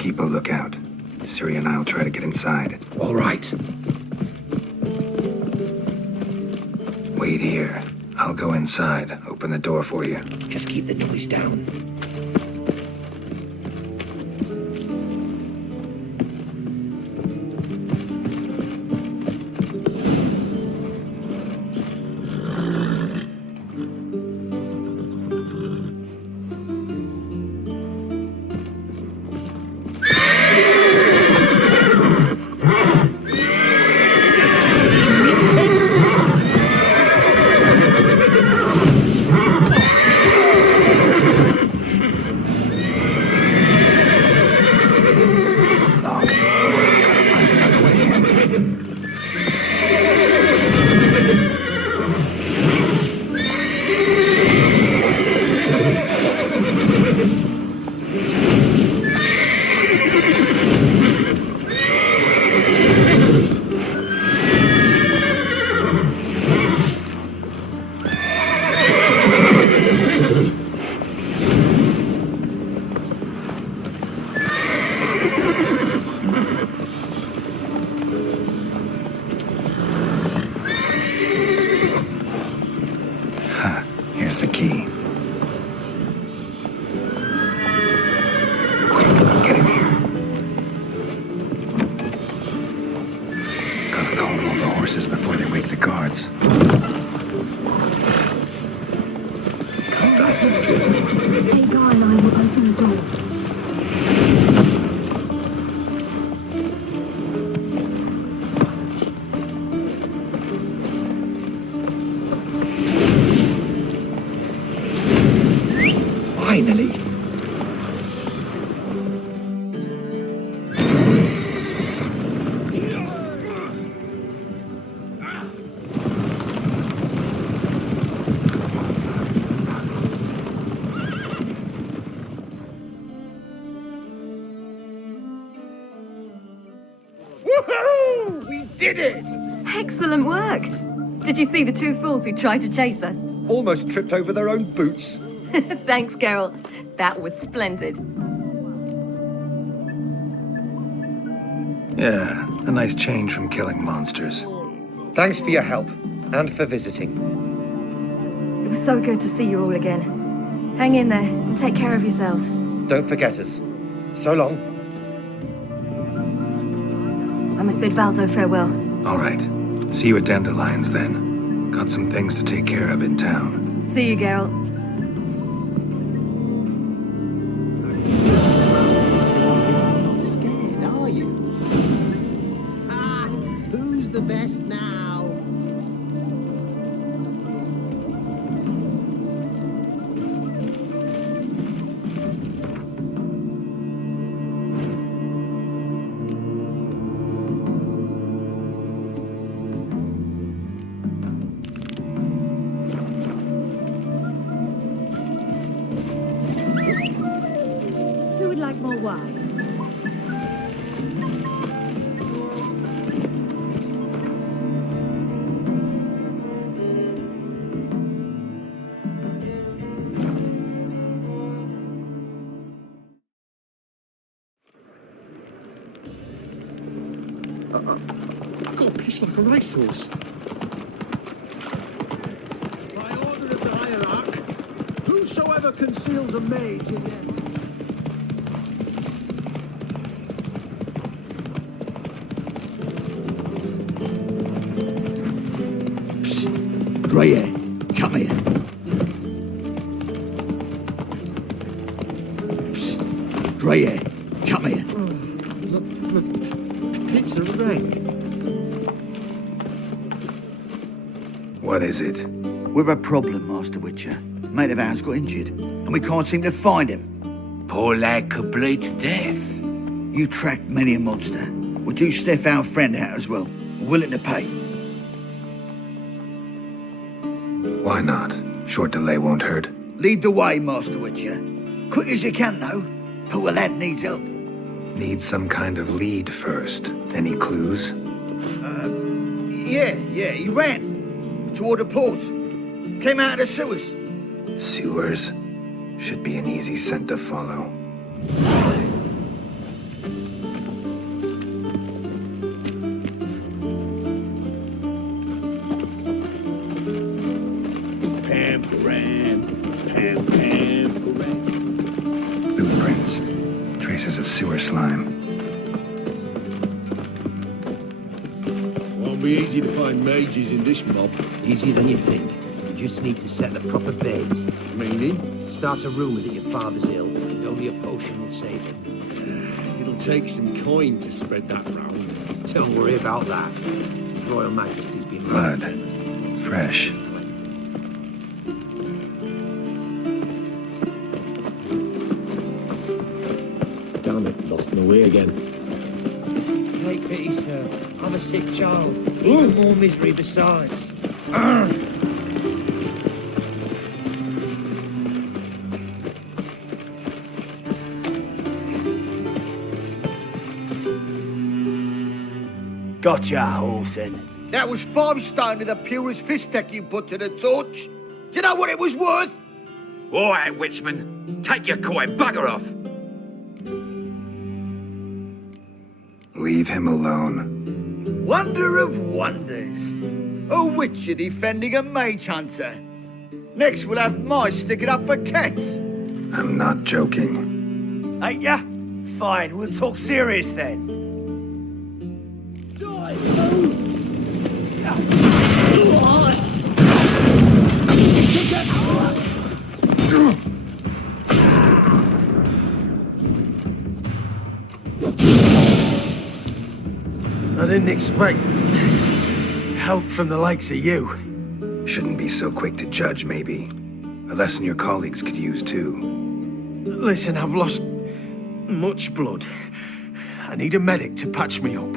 Keep a lookout. Siri and I'll try to get inside. All right. Wait here. I'll go inside. Open the door for you. Just keep the noise down. Finally! Woohoo! We did it! Excellent work! Did you see the two fools who tried to chase us? Almost tripped over their own boots. Thanks, Carol. That was splendid. Yeah, a nice change from killing monsters. Thanks for your help, and for visiting. It was so good to see you all again. Hang in there, and take care of yourselves. Don't forget us. So long. I must bid Valdo farewell. All right. See you at Dandelions, then. Got some things to take care of in town. See you, Geralt. Not scared, are you? Ah, who's the best now? Who would like more wine? God, piss like a racehorse. By order of the hierarch, whosoever conceals a mage in them. Grey hair, come here. Psst. Grey hair, come here. Pizza rank. What is it? We've a problem, Master Witcher. Mate of ours got injured, and we can't seem to find him. Poor lad could bleed to death. You tracked many a monster. Would you sniff our friend out as well? Willing to pay? Why not? Short delay won't hurt. Lead the way, Master Witcher. Quick as you can, though. Poor lad needs help. Need some kind of lead first. Any clues? Yeah, he ran. Toward the port. Came out of the sewers. Sewers? Should be an easy scent to follow. climb. Won't be easy to find mages in this mob. Easier than you think. You just need to set the proper bait. Meaning? Start a rumour that your father's ill, and only a potion will save him. It'll take some coin to spread that round. Don't worry about that. His Royal Majesty's been... Blood. Fresh. Damn it, lost my way again. Take pity, sir. I'm a sick child. Even more misery besides. Gotcha, Olsen. That was 5 stone with the purest fist deck you put to the torch. Do you know what it was worth? All right, Witchman. Take your coin, bugger off. Leave him alone. Wonder of wonders. A witcher defending a mage hunter. Next we'll have mice sticking up for cats. I'm not joking. Ain't ya? Fine, we'll talk serious then. I didn't expect help from the likes of you. Shouldn't be so quick to judge, maybe. A lesson your colleagues could use, too. Listen, I've lost much blood. I need a medic to patch me up.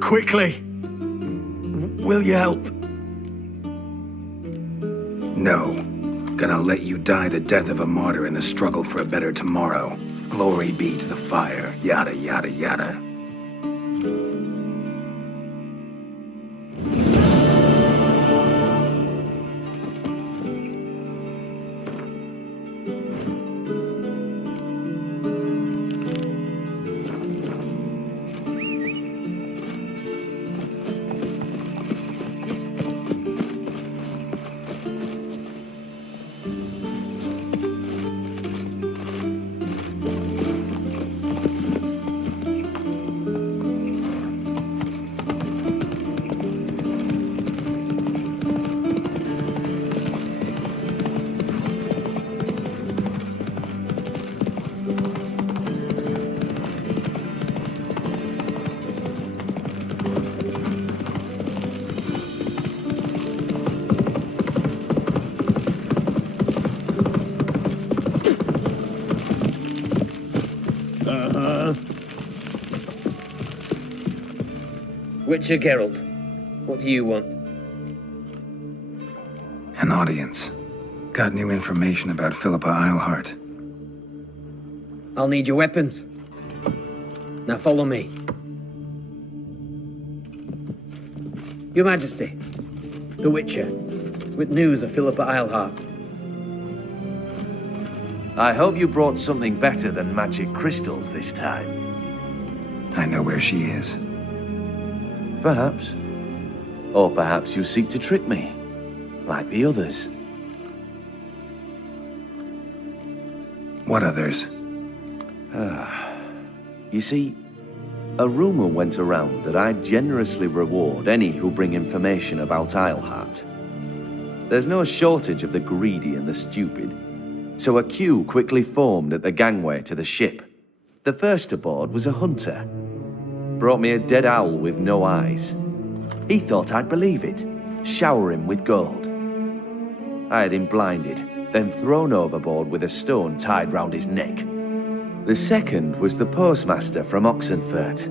Quickly. Will you help? No. Gonna let you die the death of a martyr in the struggle for a better tomorrow. Glory be to the fire. Yada, yada, yada. Witcher Geralt, what do you want? An audience. Got new information about Philippa Eilhart. I'll need your weapons. Now follow me. Your Majesty, the Witcher, with news of Philippa Eilhart. I hope you brought something better than magic crystals this time. I know where she is. Perhaps. Or perhaps you seek to trick me, like the others. What others? You see, a rumor went around that I'd generously reward any who bring information about Eilhart. There's no shortage of the greedy and the stupid, so a queue quickly formed at the gangway to the ship. The first aboard was a hunter. Brought me a dead owl with no eyes. He thought I'd believe it, shower him with gold. I had him blinded, then thrown overboard with a stone tied round his neck. The second was the postmaster from Oxenfurt.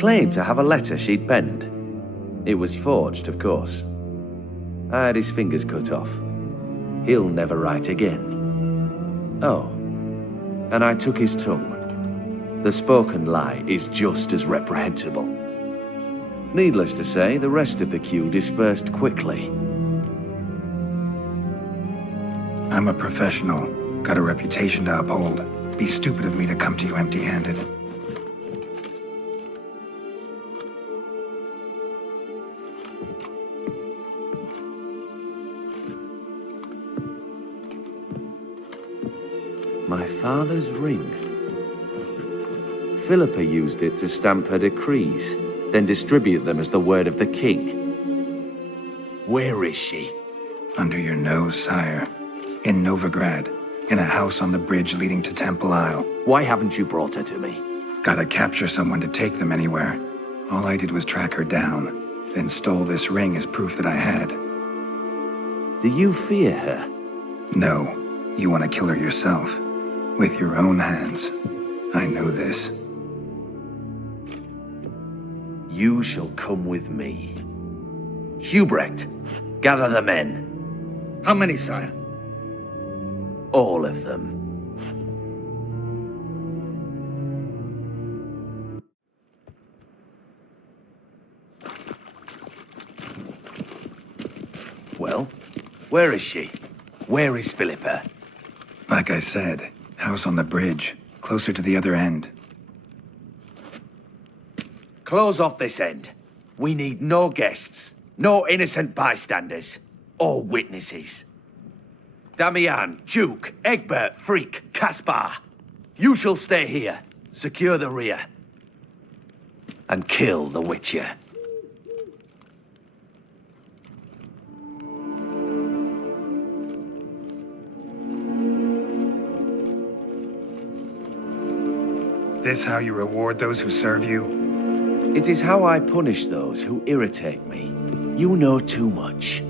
Claimed to have a letter she'd penned. It was forged, of course. I had his fingers cut off. He'll never write again. Oh, and I took his tongue. The spoken lie is just as reprehensible. Needless to say, the rest of the queue dispersed quickly. I'm a professional. Got a reputation to uphold. Be stupid of me to come to you empty-handed. My father's ring. Philippa used it to stamp her decrees, then distribute them as the word of the king. Where is she? Under your nose, sire. In Novigrad, in a house on the bridge leading to Temple Isle. Why haven't you brought her to me? Gotta capture someone to take them anywhere. All I did was track her down, then stole this ring as proof that I had. Do you fear her? No, you want to kill her yourself. With your own hands. I know this. You shall come with me. Hubrecht, gather the men. How many, sire? All of them. Well, where is she? Where is Philippa? Like I said, house on the bridge, closer to the other end. Close off this end. We need no guests, no innocent bystanders, or witnesses. Damian, Duke, Egbert, Freak, Caspar. You shall stay here, secure the rear, and kill the Witcher. This how you reward those who serve you? It is how I punish those who irritate me. You know too much.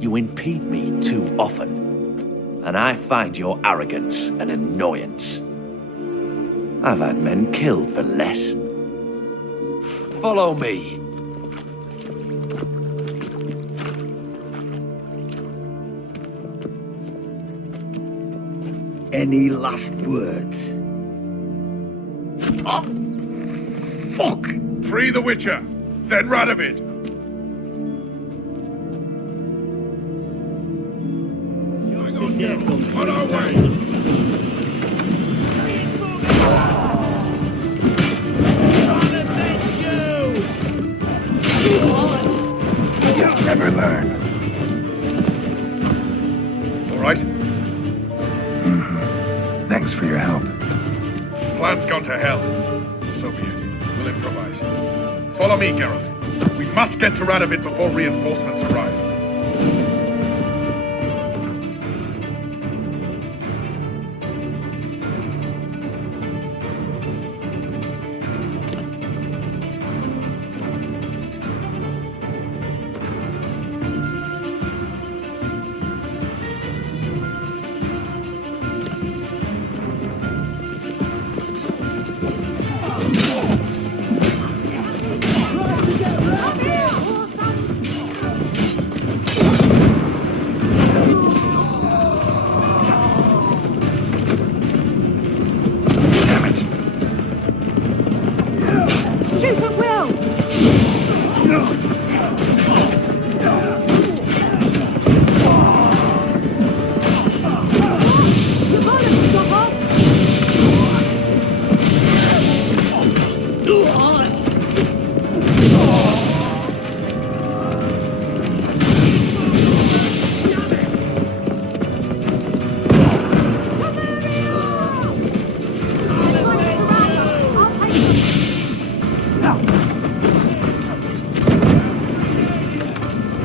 You impede me too often. And I find your arrogance an annoyance. I've had men killed for less. Follow me. Any last words? Oh, fuck! Free the Witcher, then Radovid. On our way! You'll never learn. All right? Thanks for your help. Plan's gone to hell. So be it. We'll improvise. Follow me, Geralt. We must get to Radovid before reinforcements arrive. Shoot at will! The bullets, Chopper!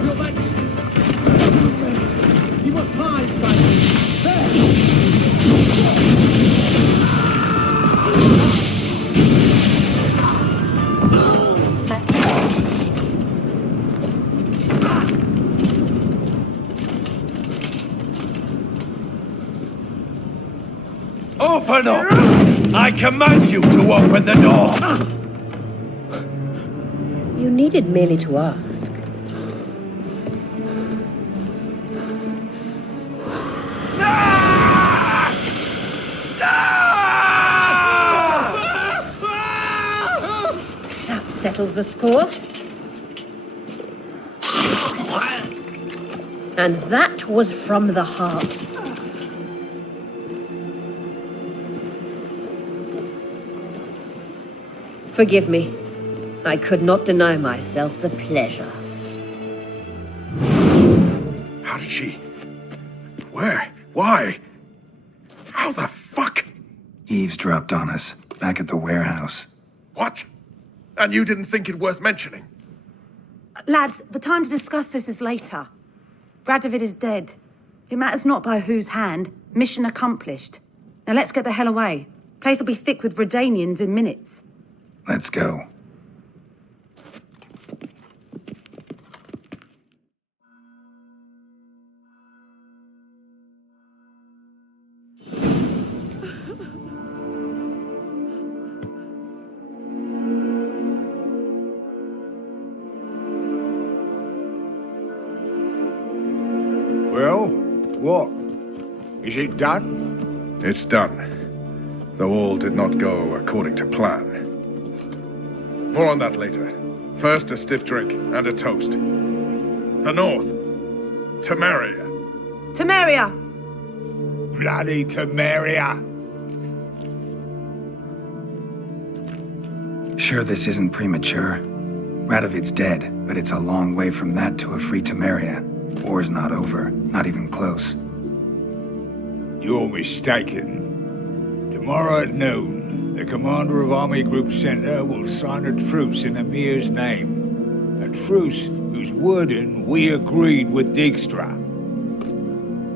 Your Majesty! You must hide, Simon! Open up! I command you to open the door! You needed merely to ask. That settles the score. And that was from the heart. Forgive me. I could not deny myself the pleasure. How did she? Where? Why? How the fuck? Eavesdropped on us, back at the warehouse. What? And you didn't think it worth mentioning? Lads, the time to discuss this is later. Radovid is dead. It matters not by whose hand. Mission accomplished. Now let's get the hell away. Place will be thick with Redanians in minutes. Let's go. Well, what? Is it done? It's done. Though all did not go according to plan. More on that later. First, a stiff drink and a toast. The North. Temeria. Temeria! Bloody Temeria! Sure this isn't premature. Radovid's dead, but it's a long way from that to a free Temeria. War's not over, not even close. You're mistaken. Tomorrow at noon, the commander of Army Group Center will sign a truce in Emir's name. A truce whose wording we agreed with Dijkstra.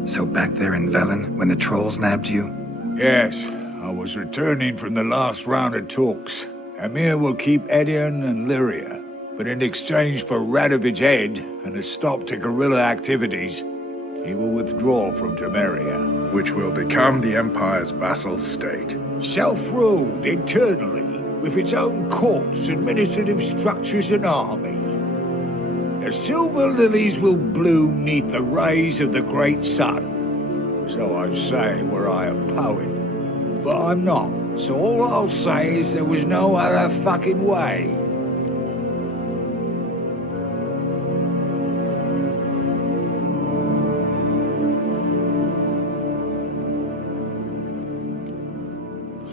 So back there in Velen, when the trolls nabbed you? Yes, I was returning from the last round of talks. Emir will keep Edion and Lyria, but in exchange for Radovid's head and a stop to guerrilla activities, he will withdraw from Temeria. Which will become the Empire's vassal state. Self-ruled internally, with its own courts, administrative structures and army. The silver lilies will bloom neath the rays of the great sun. So I say were I a poet. But I'm not, so all I'll say is there was no other fucking way.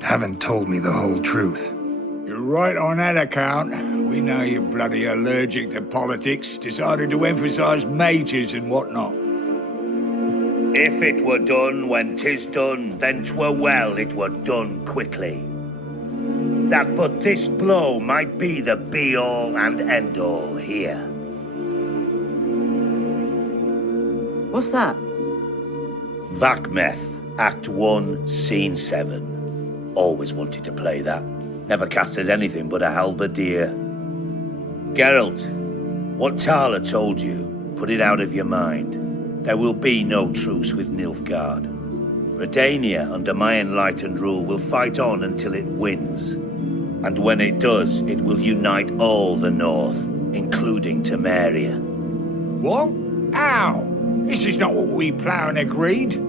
Haven't told me the whole truth. You're right on that account. We know you're bloody allergic to politics, decided to emphasize majors and whatnot. If it were done when 'tis done, then 'twere well it were done quickly. That but this blow might be the be-all and end-all here. What's that? Vakmeth, Act 1, Scene 7. Always wanted to play that. Never cast as anything but a halberdier. Geralt, what Tala told you, put it out of your mind. There will be no truce with Nilfgaard. Redania, under my enlightened rule, will fight on until it wins. And when it does, it will unite all the North, including Temeria. What? How? This is not what we plough and agreed.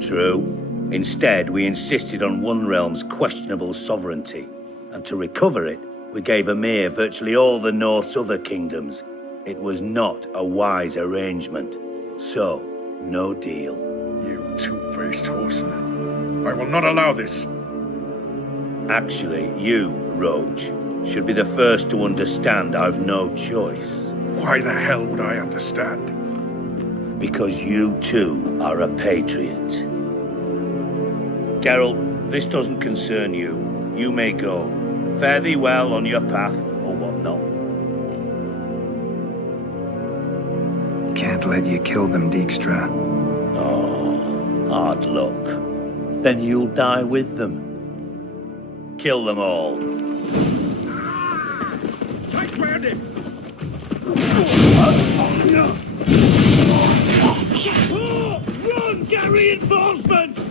True. Instead, we insisted on one realm's questionable sovereignty, and to recover it, we gave Emir virtually all the North's other kingdoms. It was not a wise arrangement. So, no deal. You two-faced horseman. I will not allow this. Actually, you, Roach, should be the first to understand I've no choice. Why the hell would I understand? Because you too are a patriot. Geralt, this doesn't concern you. You may go. Fare thee well on your path, or whatnot. Can't let you kill them, Dijkstra. Oh, hard luck. Then you'll die with them. Kill them all. Take round him! Run, get reinforcements!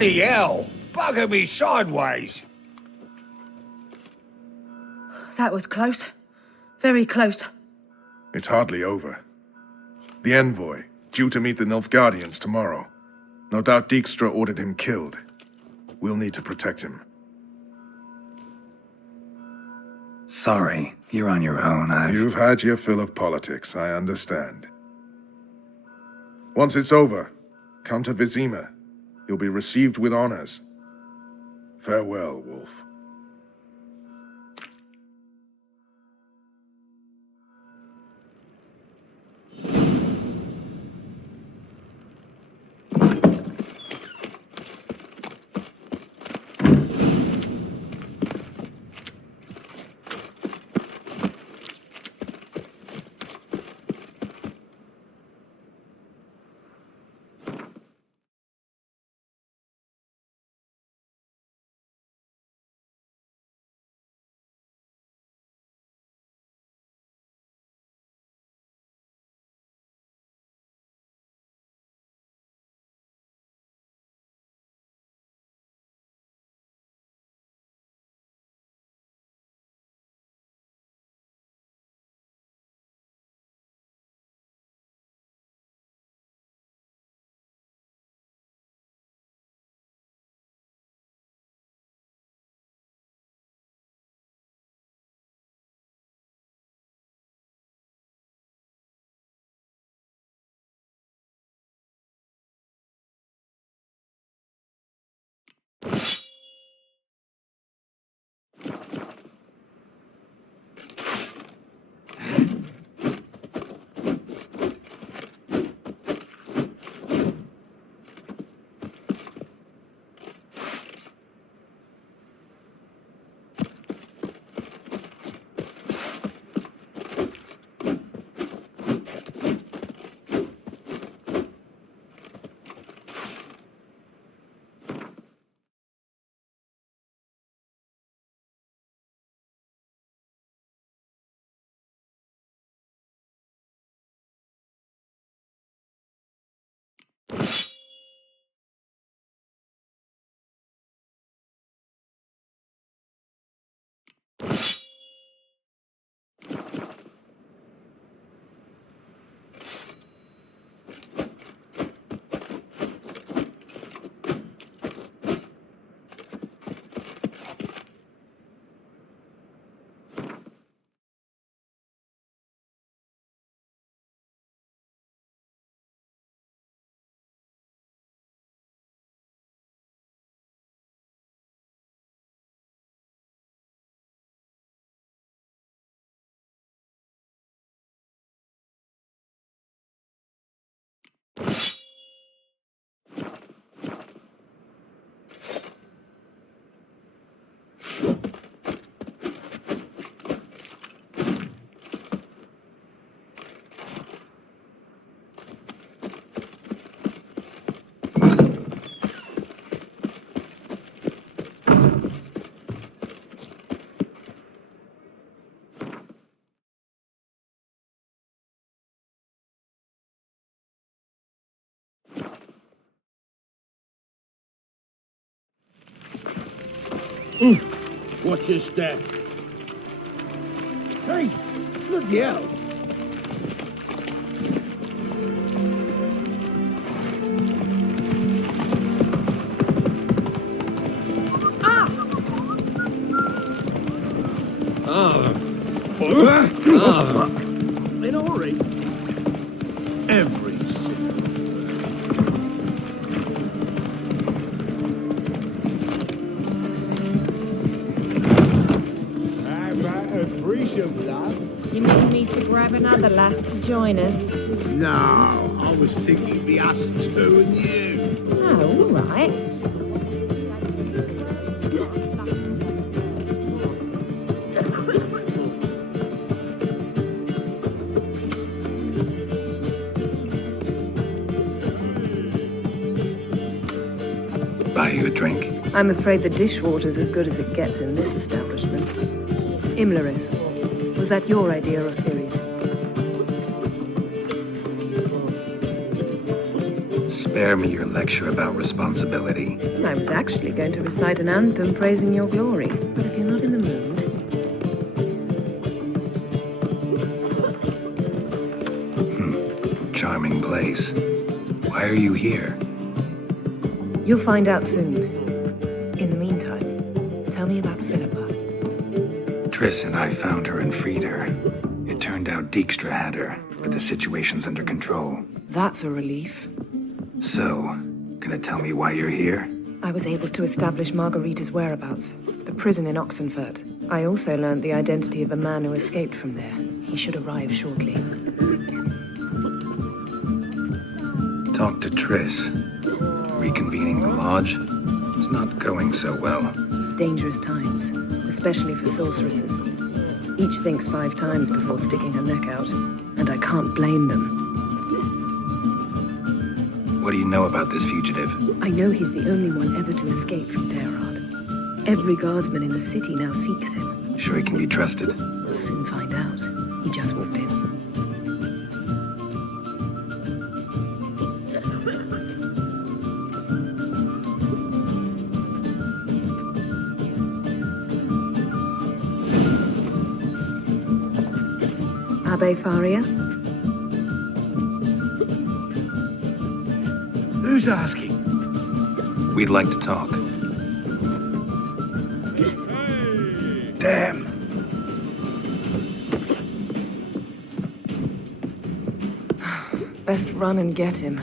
Bloody hell! Bugger me sideways! That was close. Very close. It's hardly over. The envoy, due to meet the Nilfgaardians tomorrow. No doubt Dijkstra ordered him killed. We'll need to protect him. Sorry, you're on your own. You've had your fill of politics, I understand. Once it's over, come to Vizima. You'll be received with honors. Farewell, Wolf. Watch your step. Hey, bloody hell. In a hurry. Every single. How about a threesome, lad? You mean me to grab another lass to join us? No, I was thinking it'd be us two and you. Oh, all right. Buy you a drink? I'm afraid the dishwater's as good as it gets in this establishment. Imlerith, was that your idea or series? Spare me your lecture about responsibility. I was actually going to recite an anthem praising your glory, but if you're not in the mood... Charming place. Why are you here? You'll find out soon. In the meantime, tell me about Philippa. Triss and I found her and freed her. It turned out Dijkstra had her, but the situation's under control. That's a relief. So, gonna tell me why you're here? I was able to establish Margarita's whereabouts, the prison in Oxenfurt. I also learned the identity of a man who escaped from there. He should arrive shortly. Talk to Triss. Reconvening the lodge? It's not going so well. Dangerous times, especially for sorceresses. Each thinks 5 times before sticking her neck out, and I can't blame them. What do you know about this fugitive? I know he's the only one ever to escape from Derard. Every guardsman in the city now seeks him. Sure he can be trusted? We'll soon find out. He just walked in. Abbe Faria? Who's asking? We'd like to talk. Damn. Best run and get him.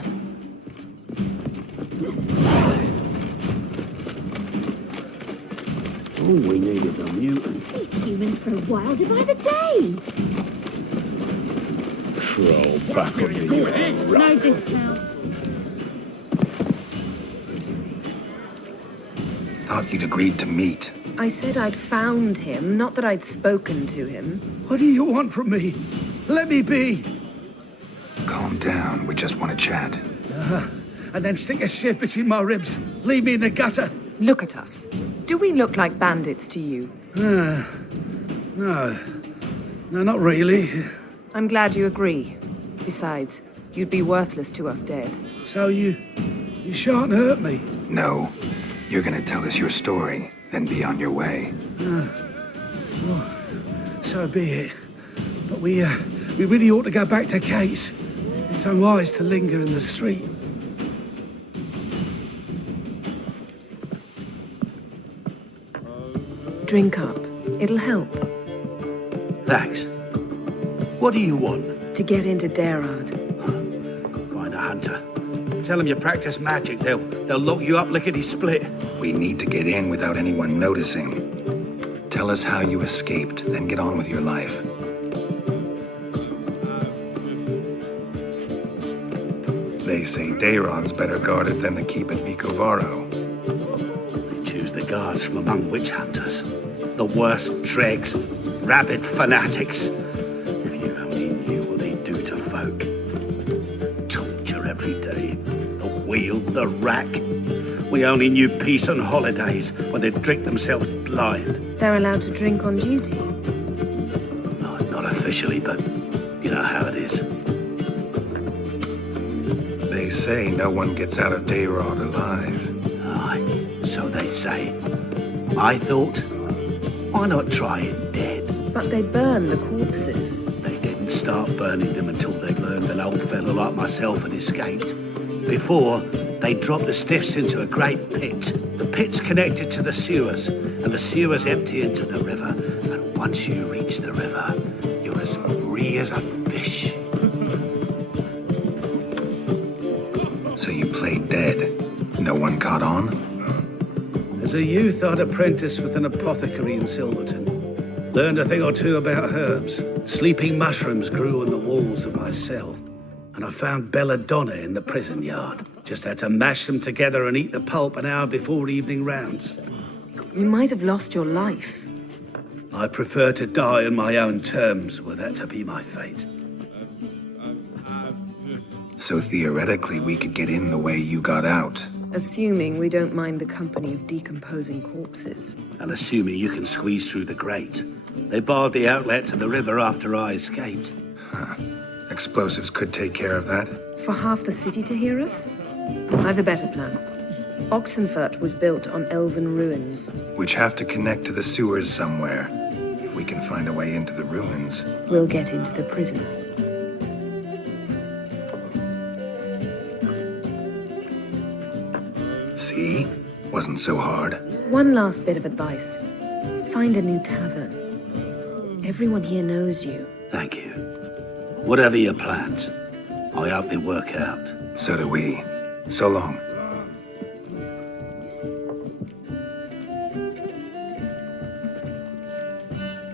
All we need is a mutant. These humans grow wilder by the day. Troll back on the No discounts. Thought you'd agreed to meet. I said I'd found him, not that I'd spoken to him. What do you want from me? Let me be. Calm down, we just want to chat. And then stick a sieve between my ribs. Leave me in the gutter. Look at us. Do we look like bandits to you? No. No, not really. I'm glad you agree. Besides, you'd be worthless to us dead. So you shan't hurt me? No. You're gonna tell us your story, then be on your way. Well, so be it. But we really ought to go back to Kate's. It's unwise to linger in the street. Drink up. It'll help. Thanks. What do you want? To get into Derard. Find a hunter. Tell them you practice magic. They'll lock you up lickety-split. We need to get in without anyone noticing. Tell us how you escaped, then get on with your life. They say Dayron's better guarded than the keep at Vicovaro. They choose the guards from among witch hunters. The worst dregs, rabid fanatics. If you only knew what they do to folk. Torture every day. The wheel, the rack. We only knew peace on holidays when they'd drink themselves blind. They're allowed to drink on duty? No, not officially, but you know how it is. They say no one gets out of Dayrod alive. Aye, so they say. I thought, why not try it dead? But they burn the corpses. They didn't start burning them until they'd learned an old fellow like myself had escaped. Before, they dropped the stiffs into a great pit. The pit's connected to the sewers, and the sewers empty into the river. And once you reach the river, you're as free as a fish. So you played dead. No one caught on? As a youth, I'd apprenticed with an apothecary in Silverton. Learned a thing or two about herbs. Sleeping mushrooms grew on the walls of my cell. And I found belladonna in the prison yard. Just had to mash them together and eat the pulp an hour before evening rounds. You might have lost your life. I prefer to die on my own terms, were that to be my fate. So theoretically, we could get in the way you got out. Assuming we don't mind the company of decomposing corpses. And assuming you can squeeze through the grate. They barred the outlet to the river after I escaped. Explosives could take care of that. For half the city to hear us? I've a better plan. Oxenfurt was built on elven ruins. Which have to connect to the sewers somewhere. If we can find a way into the ruins. We'll get into the prison. See? Wasn't so hard. One last bit of advice. Find a new tavern. Everyone here knows you. Thank you. Whatever your plans, I hope they work out. So do we. So long.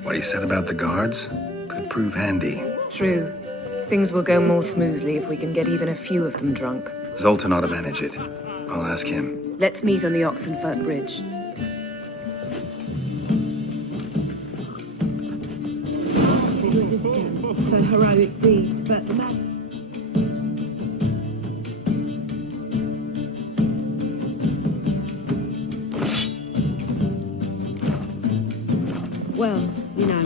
What he said about the guards could prove handy. True. Things will go more smoothly if we can get even a few of them drunk. Zoltan ought to manage it. I'll ask him. Let's meet on the Oxenfurt Bridge. For heroic deeds, but well, you know.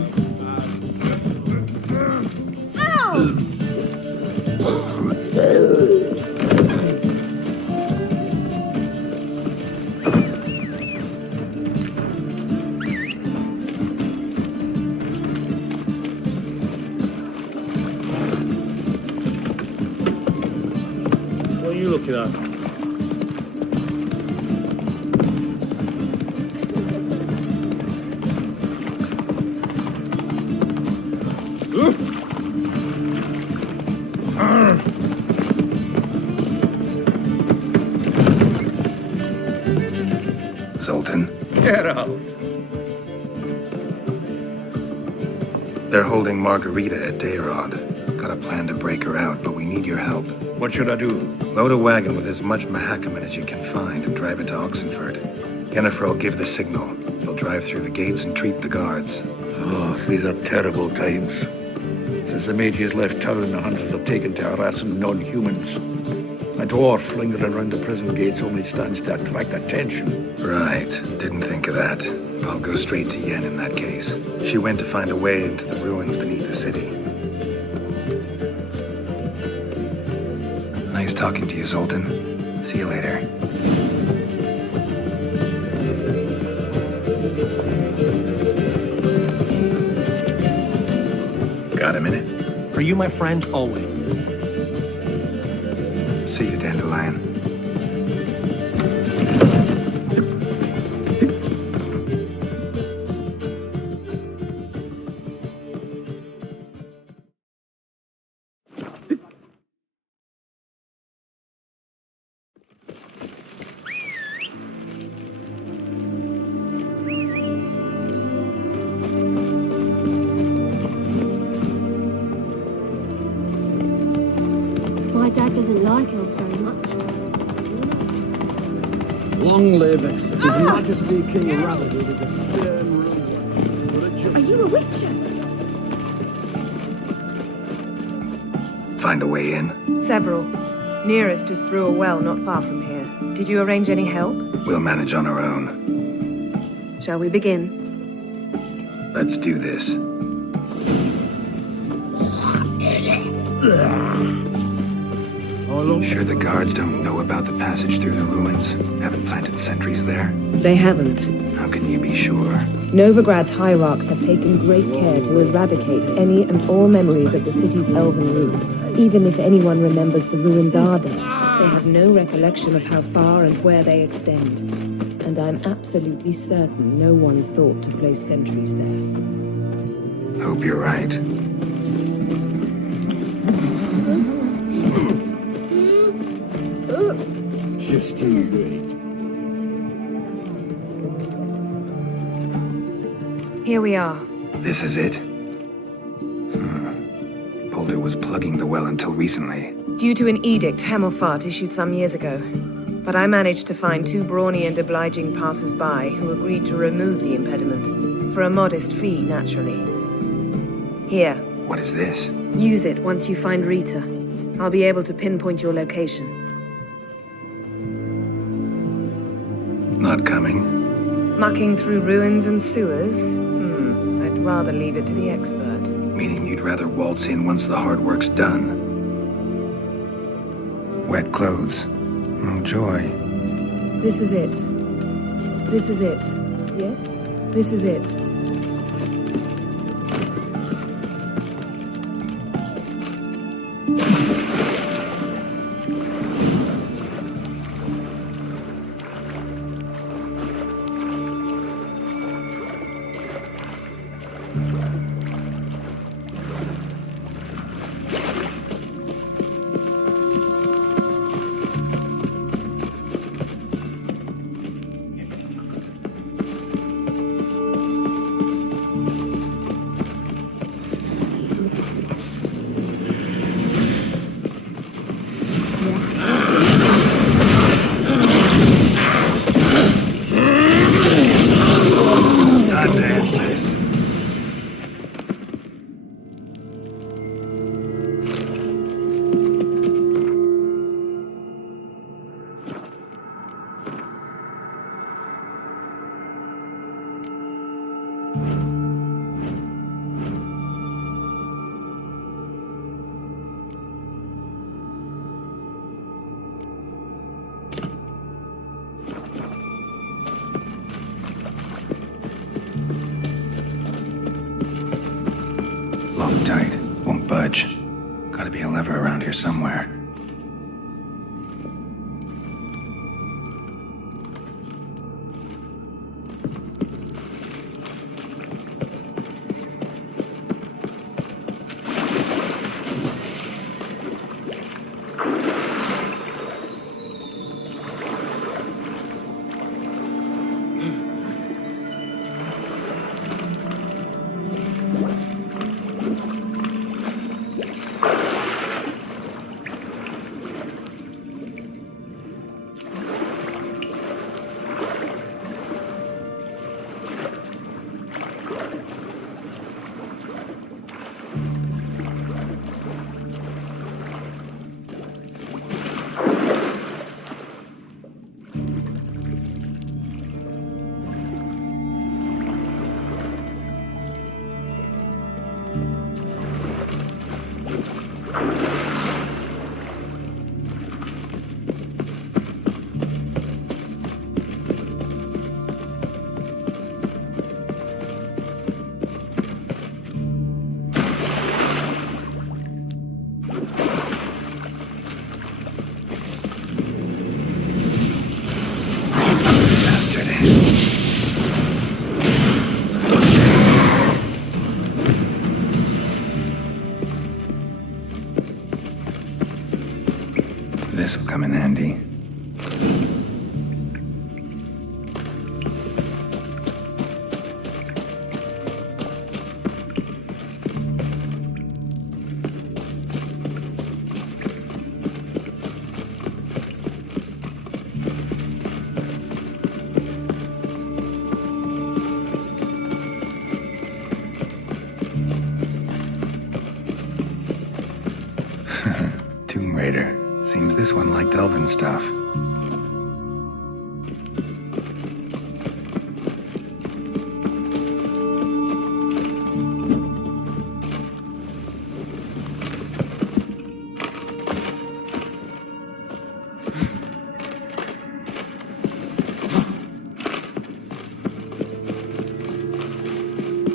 What are you looking at? Zoltan. Get out. They're holding Margarita at Dayrod. Got a plan to break her out, but we need your help. What should I do? Load a wagon with as much Mahakaman as you can find and drive it to Oxenfurt. Yennefer will give the signal. You'll drive through the gates and treat the guards. Oh, these are terrible times. Since the mages left town, the hunters have taken to harassing non-humans. A dwarf lingering around the prison gates only stands to attract attention. Right. Didn't think of that. I'll go straight to Yen in that case. She went to find a way into the ruins beneath the city. Nice talking to you, Zoltan. See you later. Got a minute? Are you my friend always? See you, Dandelion. My dad doesn't like elves very much. Long live His Majesty King Raoul is a stern ruler. Are you a witcher? Find a way in? Several. Nearest is through a well not far from here. Did you arrange any help? We'll manage on our own. Shall we begin? Let's do this. Sure the guards don't know about the passage through the ruins? Haven't planted sentries there? They haven't. How can you be sure? Novigrad's hierarchs have taken great care to eradicate any and all memories of the city's elven roots. Even if anyone remembers the ruins are there, they have no recollection of how far and where they extend. And I'm absolutely certain no one's thought to place sentries there. Hope you're right. Just you wait. Here we are. This is it? Boulder was plugging the well until recently. Due to an edict Hemelfart issued some years ago. But I managed to find two brawny and obliging passers-by who agreed to remove the impediment. For a modest fee, naturally. Here. What is this? Use it once you find Rita. I'll be able to pinpoint your location. Not coming. Mucking through ruins and sewers? I'd rather leave it to the expert. Meaning you'd rather waltz in once the hard work's done. Wet clothes. Oh, joy. This is it. This is it. Yes? This is it. Tight. Won't budge. Gotta be a lever around here somewhere. This'll come in handy. Tomb Raider. Seems this one liked elven stuff.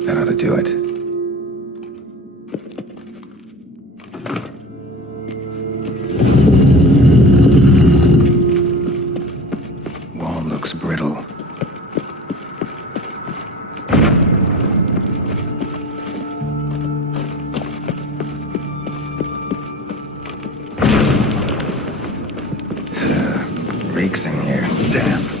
That ought to do it. Brittle. Reeks in here. Damn.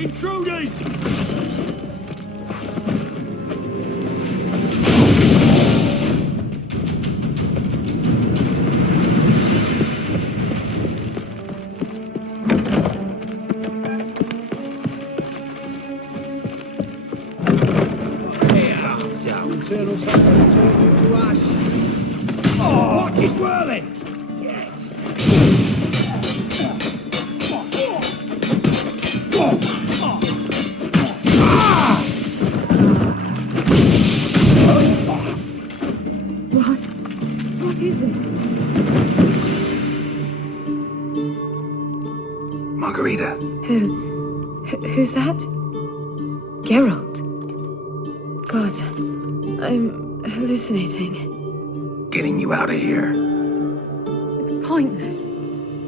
Intruders! is whirling! Yes! What is this? Margarita. Who's that? Geralt. God, I'm hallucinating. Getting you out of here. It's pointless.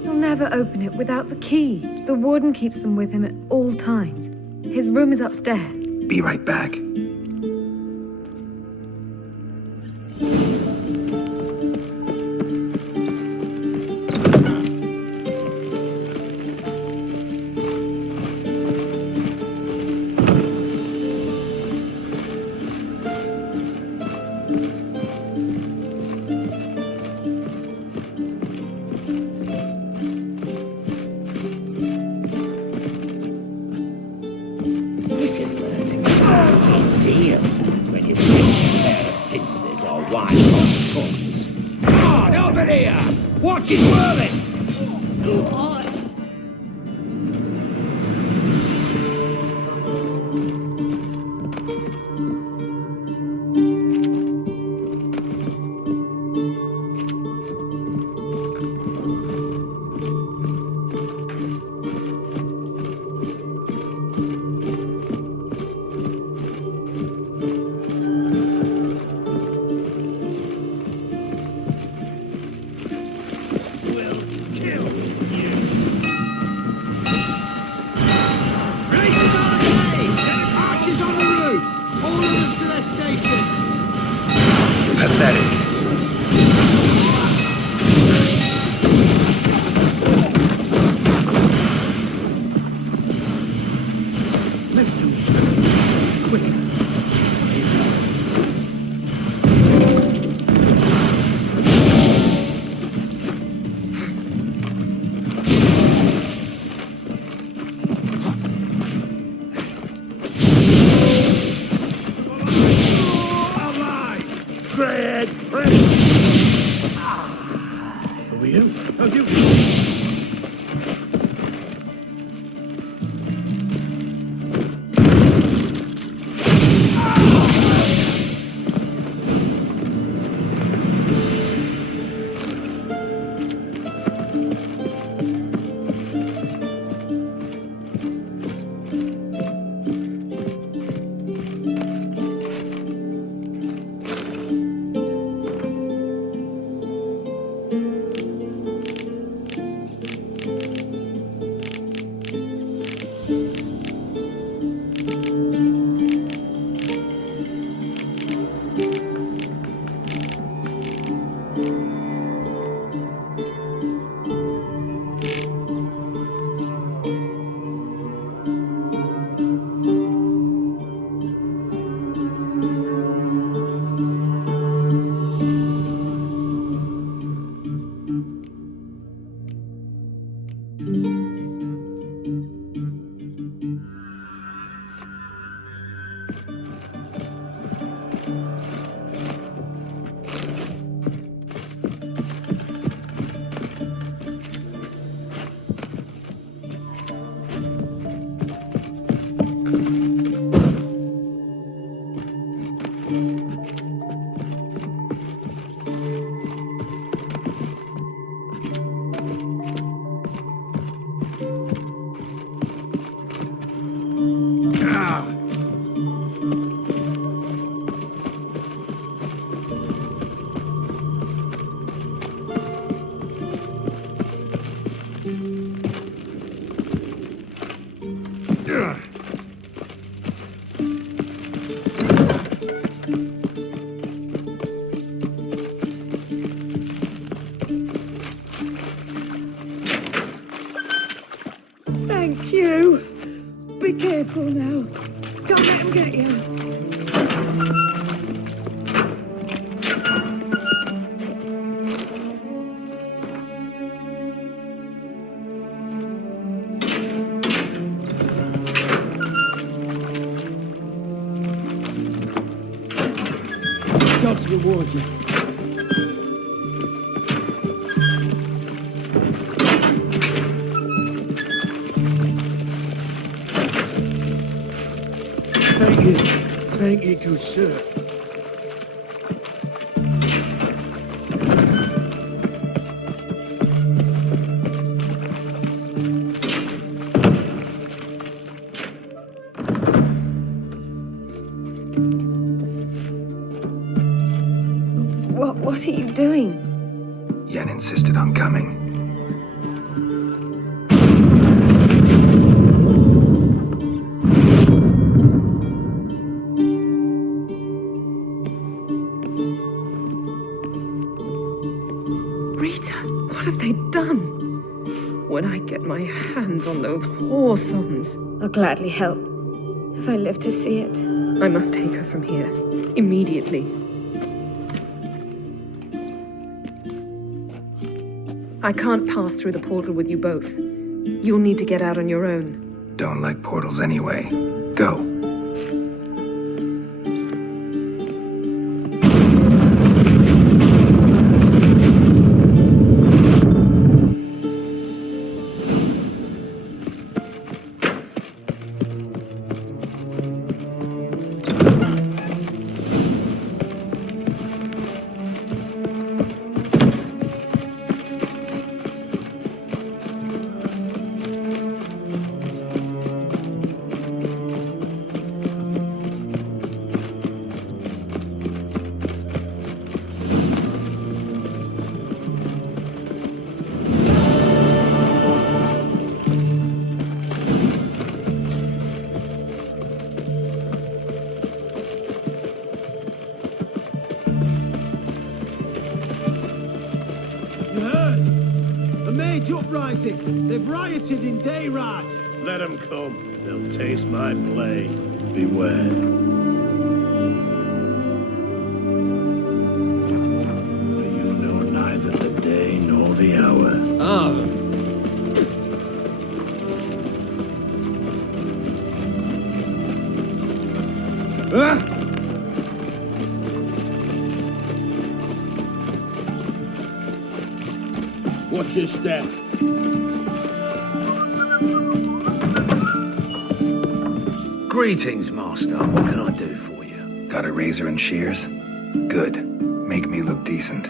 He'll never open it without the key. The warden keeps them with him at all times. His room is upstairs. Be right back. Watch his whirling! Thank you. Be careful now. Don't let him get you. Gods reward you. Thank you, good sir. What are you doing? Yen insisted on coming. Rita, what have they done? When I get my hands on those whoresomes, I'll gladly help, if I live to see it. I must take her from here, immediately. I can't pass through the portal with you both. You'll need to get out on your own. Don't like portals anyway. Go. Uprising. They've rioted in Dayrat. Let them come. They'll taste my blade. Beware. For you know neither the day nor the hour. Ah. Watch your step. Greetings, Master. What can I do for you? Got a razor and shears? Good. Make me look decent.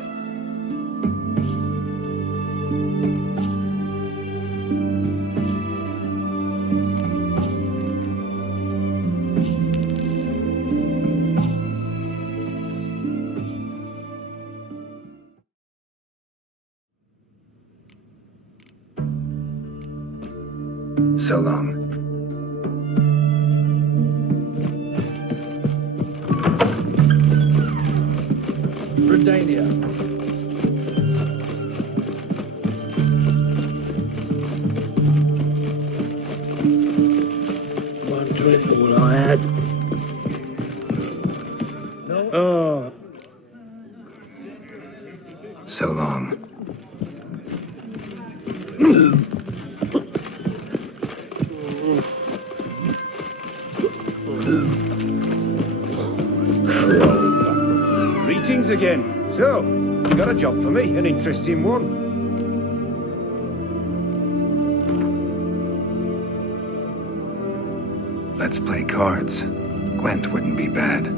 So long. Redania. One drink, all I had. No. Oh. So long. Greetings again. So, you got a job for me, an interesting one. Let's play cards. Gwent wouldn't be bad.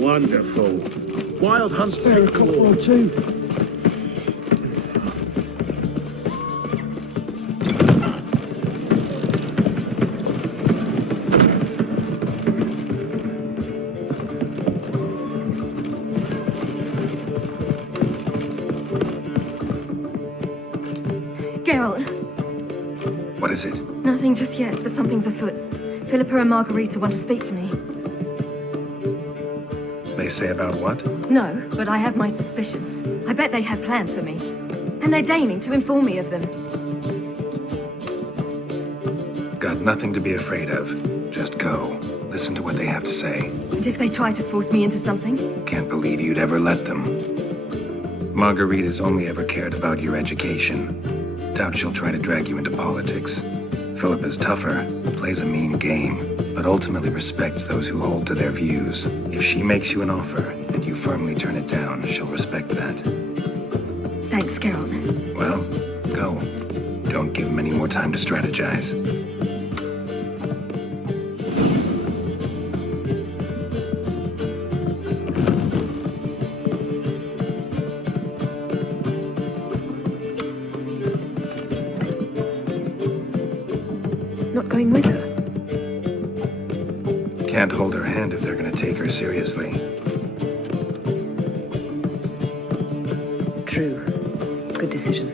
Wonderful. Wild hunts take a couple or two. Geralt, What is it? nothing just yet, but something's afoot. Philippa and Margarita want to speak to me. They say about what? No, but I have my suspicions. I bet they have plans for me. And they're deigning to inform me of them. Got nothing to be afraid of. Just go. Listen to what they have to say. And if they try to force me into something? Can't believe you'd ever let them. Margarita's only ever cared about your education. Doubt she'll try to drag you into politics. Philippa's tougher, plays a mean game, but ultimately respects those who hold to their views. If she makes you an offer and you firmly turn it down, she'll respect that. Thanks, Geralt. Well, go. Don't give him any more time to strategize. Not going with her? Can't hold her hand if they're gonna take her seriously. True. Good decision.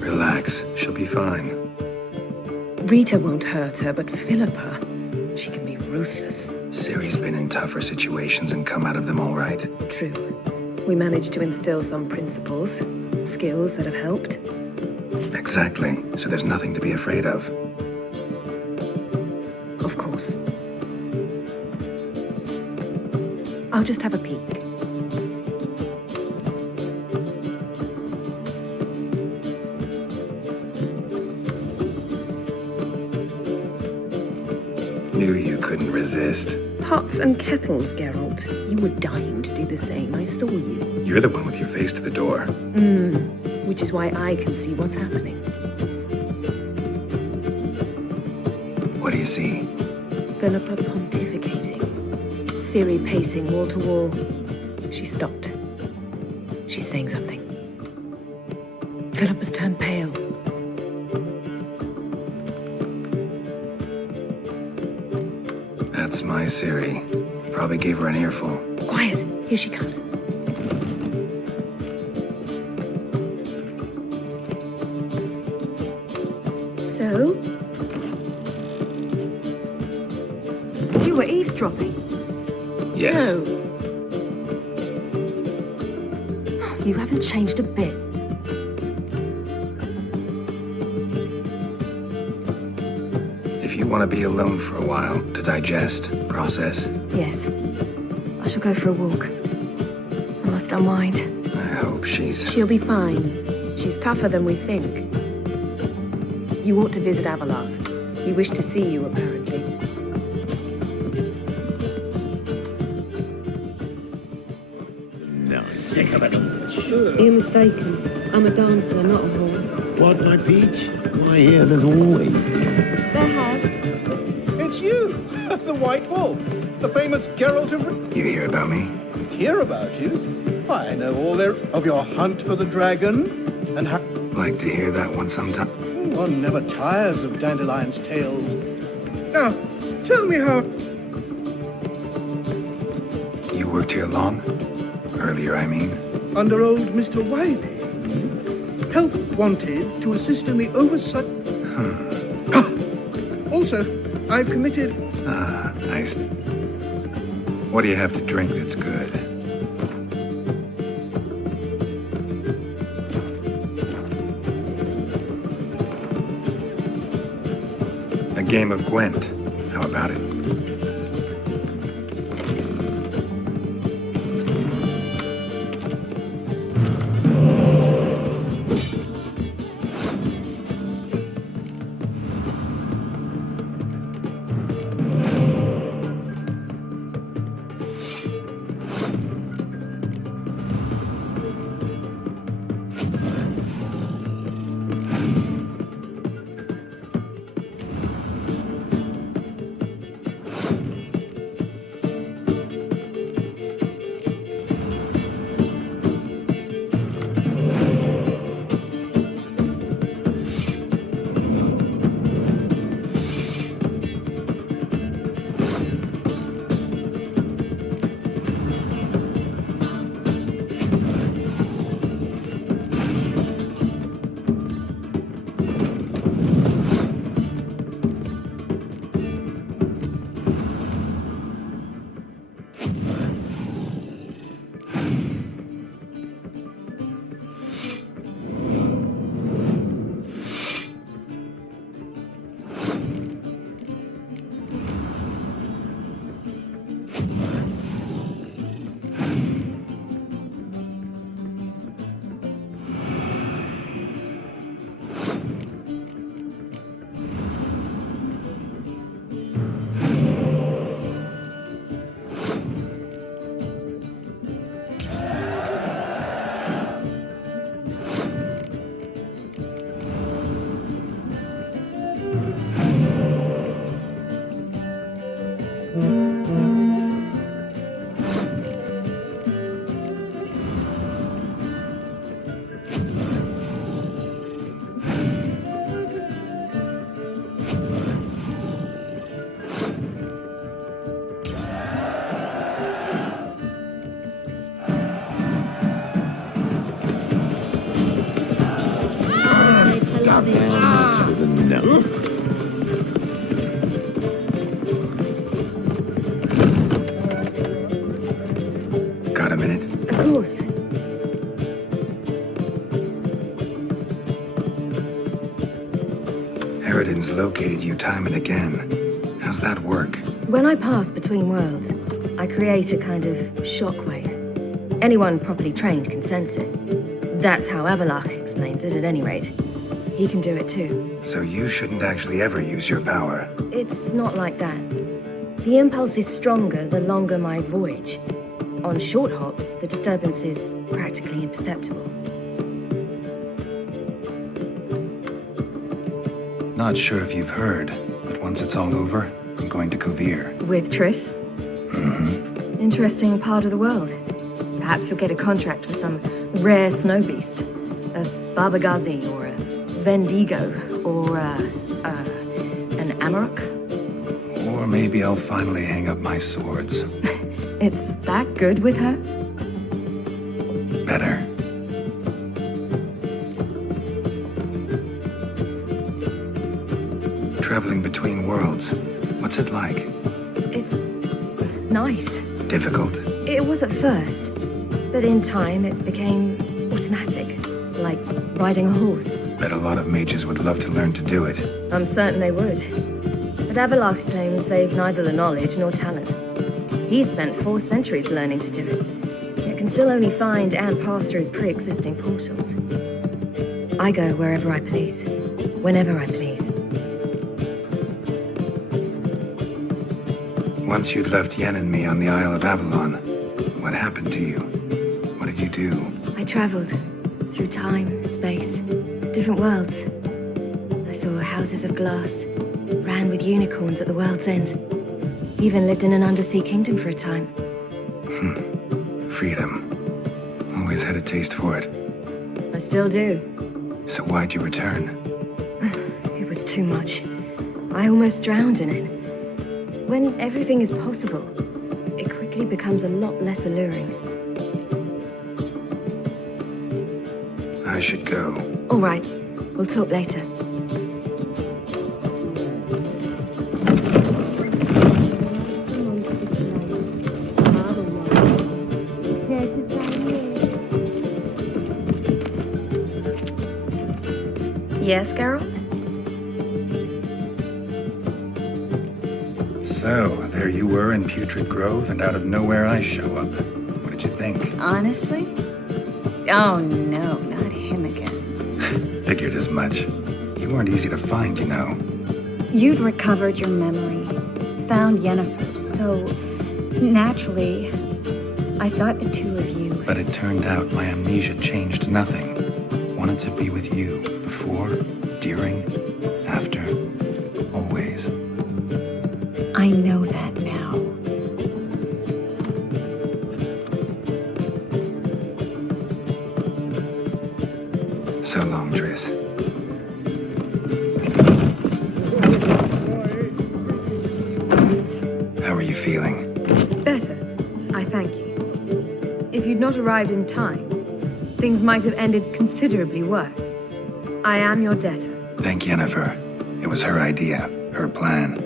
Relax, she'll be fine. Rita won't hurt her, but Philippa, she can be ruthless. Ciri's been in tougher situations and come out of them all right. True. We managed to instill some principles, skills that have helped. Exactly, so there's nothing to be afraid of. Of course. I'll just have a peek. Knew you couldn't resist. Pots and kettles, Geralt. You were dying to do the same. I saw you. You're the one with your face to the door. Which is why I can see what's happening. What do you see? Philippa pontificating. Ciri pacing wall to wall. She stopped. She's saying something. Philippa's turned pale. That's my Ciri. Probably gave her an earful. Quiet. Here she comes. So? You were eavesdropping. Yes. No. You haven't changed a bit. If you want to be alone for a while, to digest, process, Yes. I shall go for a walk. I must unwind. I hope she's... She'll be fine. She's tougher than we think. You ought to visit Avalok. He wished to see you, apparently. No, sick of it. You're mistaken. I'm a dancer, not a whore. What, my peach? Why, here there's always... They have. It's you, the White Wolf, the famous Geralt of... You hear about me? Hear about you? I know all there of your hunt for the dragon, and how... Like to hear that one sometime. One never tires of Dandelion's tales. Now, tell me how... You worked here long? Earlier, I mean. Under old Mr. Wiley. Help wanted to assist in the oversight... Also, I've committed... Nice. What do you have to drink that's good? A game of Gwent. How about it? Much for the no. Got a minute? Of course. Eridan's located you time and again. How's that work? When I pass between worlds, I create a kind of shockwave. Anyone properly trained can sense it. That's how Avalok explains it, at any rate. He can do it too. So you shouldn't actually ever use your power. It's not like that. The impulse is stronger the longer my voyage. On short hops, the disturbance is practically imperceptible. Not sure if you've heard, but once it's all over, I'm going to Kovir. With Triss? Mm-hmm. Interesting part of the world. Perhaps you'll get a contract with some rare snow beast. A Barbagazi or a Vendigo or an Amarok. Or maybe I'll finally hang up my swords. It's that good with her? Better. Traveling between worlds, what's it like? It's nice. Difficult? It was at first, but in time it became automatic, like riding a horse. Bet a lot of mages would love to learn to do it. I'm certain they would. But Avalok claims they've neither the knowledge nor talent. He spent 4 centuries learning to do it, yet can still only find and pass through pre-existing portals. I go wherever I please, whenever I please. Once you'd left Yen and me on the Isle of Avalon, what happened to you? What did you do? I traveled through time, space, different worlds. I saw houses of glass, ran with unicorns at the world's end. Even lived in an undersea kingdom for a time. Freedom. Always had a taste for it. I still do. So why'd you return? It was too much. I almost drowned in it. When everything is possible, it quickly becomes a lot less alluring. I should go. All right, we'll talk later. Yes, Geralt? So, there you were in Putrid Grove, and out of nowhere I show up. What did you think? Honestly? Oh no, not him again. Figured as much. You weren't easy to find, you know. You'd recovered your memory, found Yennefer, so naturally, I thought the two of you... But it turned out my amnesia changed nothing. Wanted to be with you, before, during, after, always. I know that now. So long, Triss. How are you feeling? Better, I thank you. If you'd not arrived in time, things might have ended considerably worse. I am your debtor. Thank Yennefer. It was her idea, her plan.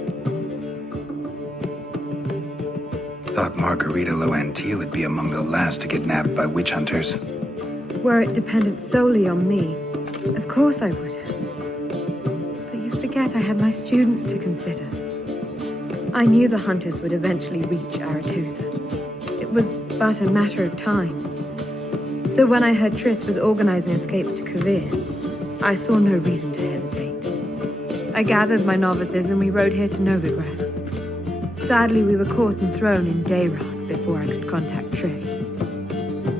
Thought Margarita Loantil would be among the last to get nabbed by witch hunters. Were it dependent solely on me, of course I would have. But you forget I had my students to consider. I knew the hunters would eventually reach Aretusa. It was but a matter of time. So when I heard Triss was organizing escapes to Kovir, I saw no reason to hesitate. I gathered my novices and we rode here to Novigrad. Sadly, we were caught and thrown in Dayrod before I could contact Triss.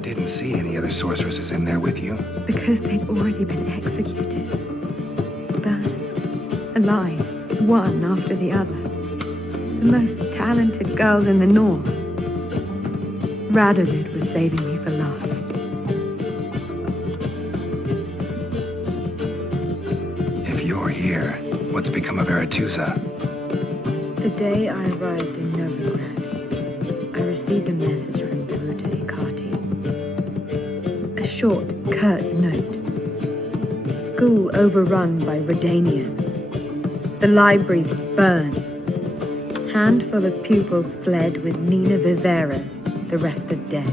Didn't see any other sorceresses in there with you? Because they'd already been executed. Burned. Alive. One after the other. The most talented girls in the North. Radovid was saving me for last. If you're here, what's become of Aretusa? The day I arrived in Novigrad, I received a message from Peruta Ikati. A short, curt note. school overrun by Redanians. The libraries burned. Handful of pupils fled with Nina Vivera. The rest are dead.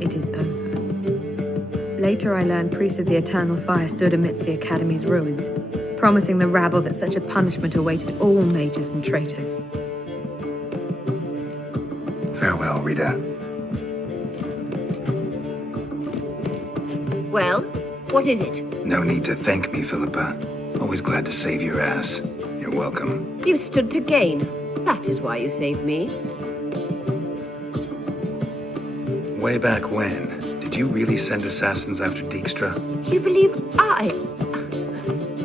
It is over. Later I learned priests of the Eternal Fire stood amidst the Academy's ruins, promising the rabble that such a punishment awaited all mages and traitors. Farewell, Rita. Well, what is it? No need to thank me, Philippa. Always glad to save your ass. You're welcome. You stood to gain. That is why you saved me. Way back when, did you really send assassins after Dijkstra? You believe I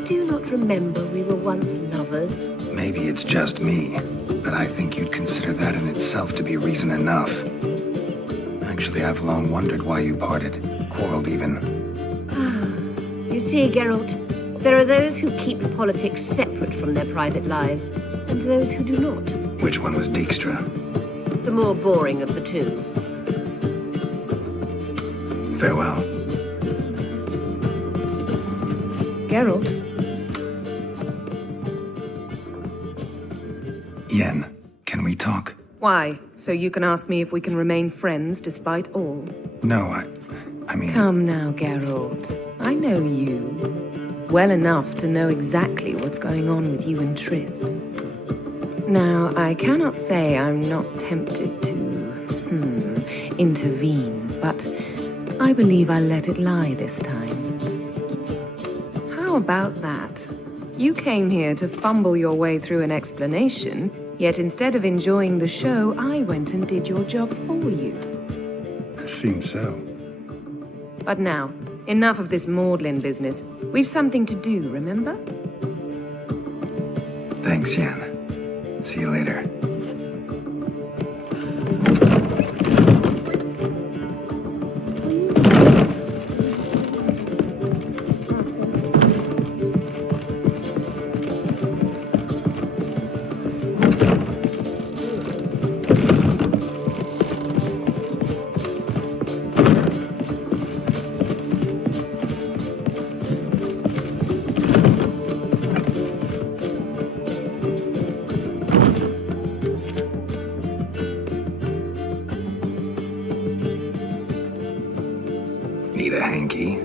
do not remember we were once lovers? Maybe it's just me, but I think you'd consider that in itself to be reason enough. Actually, I've long wondered why you parted, quarreled even. You see, Geralt, there are those who keep politics separate from their private lives, and those who do not. Which one was Dijkstra? The more boring of the two. Farewell. Geralt? Yen, can we talk? Why? So you can ask me if we can remain friends despite all? No, I mean... Come now, Geralt. I know you. Well enough to know exactly what's going on with you and Triss. Now, I cannot say I'm not tempted to, intervene, but I believe I'll let it lie this time. How about that? You came here to fumble your way through an explanation, yet instead of enjoying the show, I went and did your job for you. Seems so. But now, enough of this maudlin business. We've something to do, remember? Thanks, Yen. See you later. Need a hanky?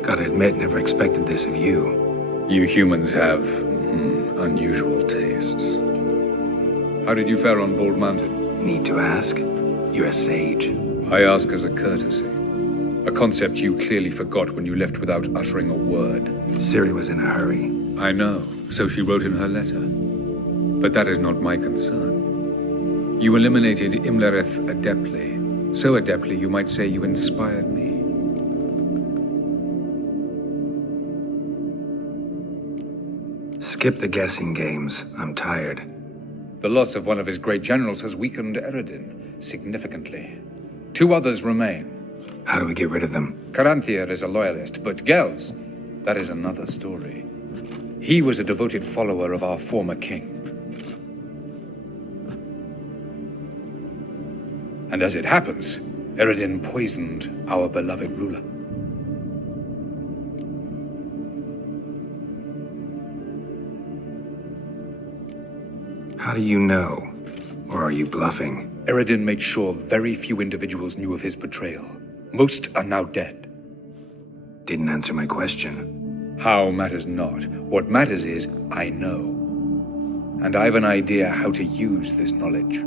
Gotta admit, never expected this of you. You humans have unusual tastes. How did you fare on Bald Mountain? Need to ask? You're a sage. I ask as a courtesy. A concept you clearly forgot when you left without uttering a word. Ciri was in a hurry. I know, so she wrote in her letter. But that is not my concern. You eliminated Imlerith adeptly. So adeptly, you might say you inspired me. Skip the guessing games. I'm tired. The loss of one of his great generals has weakened Eredin significantly. 2 others remain. How do we get rid of them? Caranthier is a loyalist, but Gels, that is another story. He was a devoted follower of our former king. And as it happens, Eredin poisoned our beloved ruler. How do you know? Or are you bluffing? Eredin made sure very few individuals knew of his betrayal. Most are now dead. Didn't answer my question. How matters not. What matters is, I know. And I have an idea how to use this knowledge.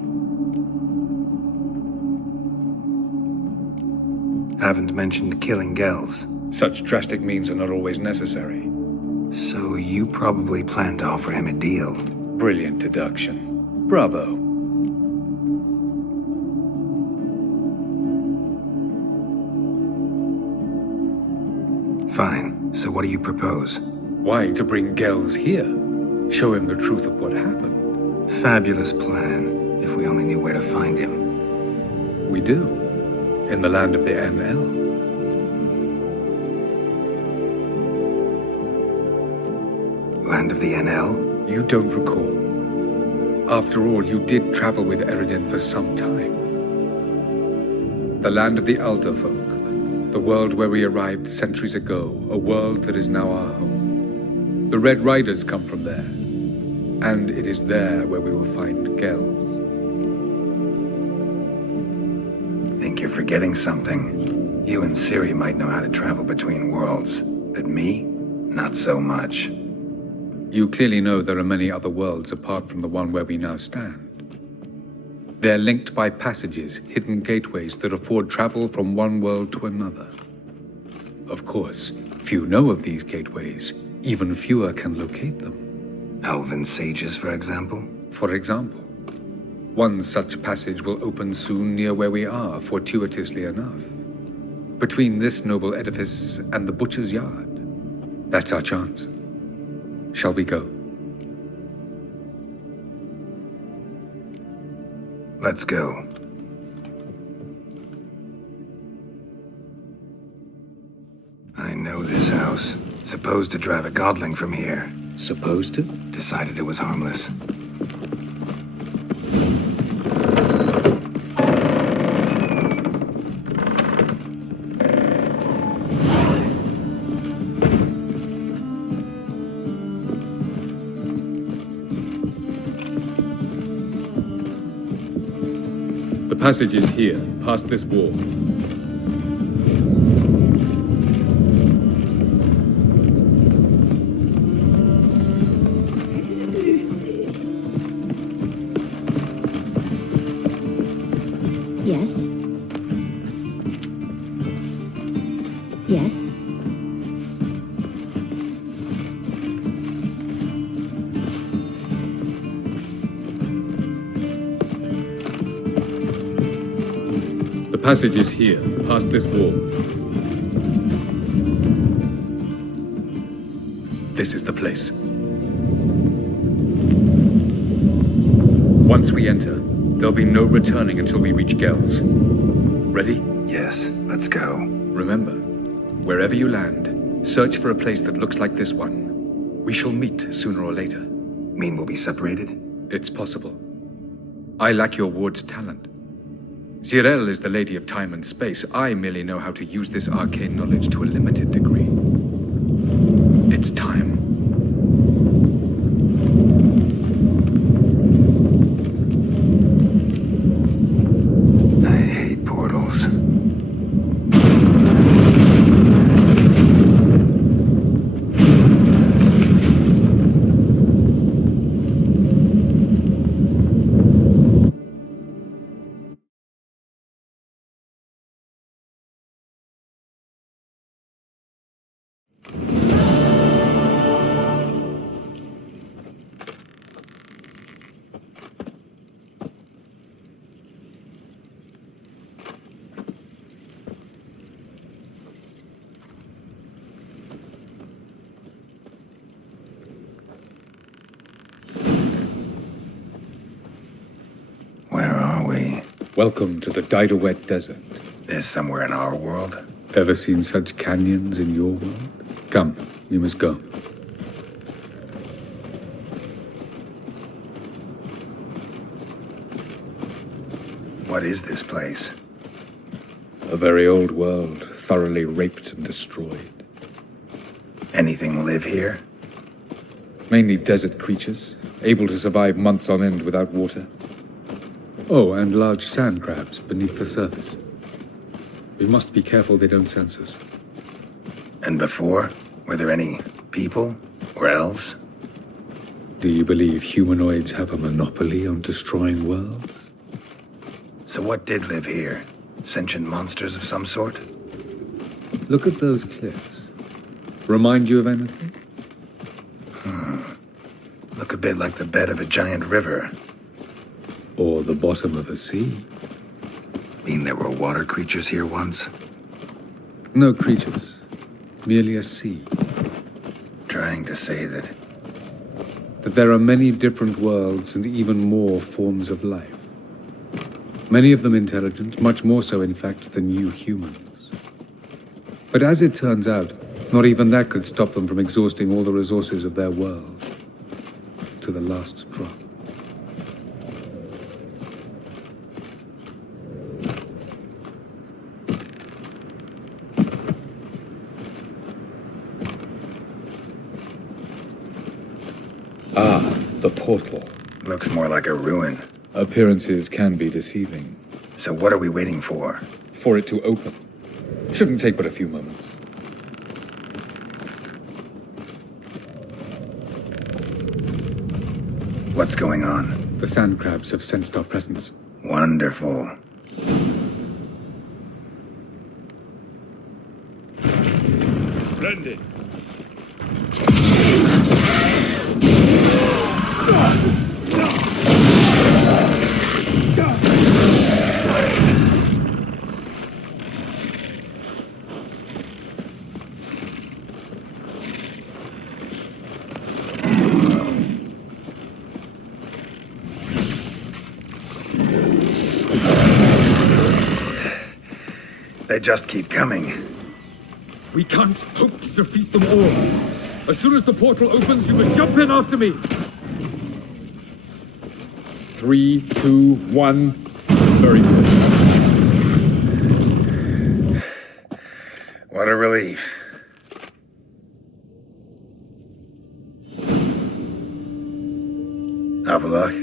Haven't mentioned killing Gels. Such drastic means are not always necessary. So you probably plan to offer him a deal. Brilliant deduction. Bravo. Fine. So what do you propose? Why, to bring Gels here. Show him the truth of what happened. Fabulous plan, if we only knew where to find him. We do. In the land of the NL. Land of the NL? You don't recall. After all, you did travel with Eredin for some time. The land of the Alder folk. The world where we arrived centuries ago, a world that is now our home. The Red Riders come from there, and it is there where we will find Gels. Think you're forgetting something. You and Ciri might know how to travel between worlds, but me, not so much. You clearly know there are many other worlds apart from the one where we now stand. They're linked by passages, hidden gateways that afford travel from one world to another. Of course, few know of these gateways. Even fewer can locate them. Elven sages, for example? For example. One such passage will open soon near where we are, fortuitously enough. Between this noble edifice and the butcher's yard. That's our chance. Shall we go? Let's go. I know this house. Supposed to drive a godling from here. Supposed to? Decided it was harmless. The passage is here, past this wall. Yes. Yes. The passage is here, past this wall. This is the place. Once we enter, there'll be no returning until we reach Gels. Ready? Yes, let's go. Remember, wherever you land, search for a place that looks like this one. We shall meet sooner or later. Mean we'll be separated? It's possible. I lack your ward's talent. Zirel is the Lady of Time and Space. I merely know how to use this arcane knowledge to a limited degree. It's time. I hate portals. Welcome to the Didowet Desert. There's somewhere in our world? Ever seen such canyons in your world? Come, we must go. What is this place? A very old world, thoroughly raped and destroyed. Anything live here? Mainly desert creatures, able to survive months on end without water. Oh, and large sand crabs beneath the surface. We must be careful they don't sense us. And before? Were there any people? Or elves? Do you believe humanoids have a monopoly on destroying worlds? So what did live here? Sentient monsters of some sort? Look at those cliffs. Remind you of anything? Look a bit like the bed of a giant river. Or the bottom of a sea. Mean there were water creatures here once? No creatures. Merely a sea. Trying to say that there are many different worlds and even more forms of life. Many of them intelligent, much more so in fact than you humans. But as it turns out, not even that could stop them from exhausting all the resources of their world. To the last drop. The portal. Looks more like a ruin. Appearances can be deceiving. So what are we waiting for? For it to open. Shouldn't take but a few moments. What's going on? The sand crabs have sensed our presence. Wonderful. Splendid. They just keep coming. We can't hope to defeat them all. As soon as the portal opens, you must jump in after me. 3, 2, 1. Very good. What a relief. Have a look.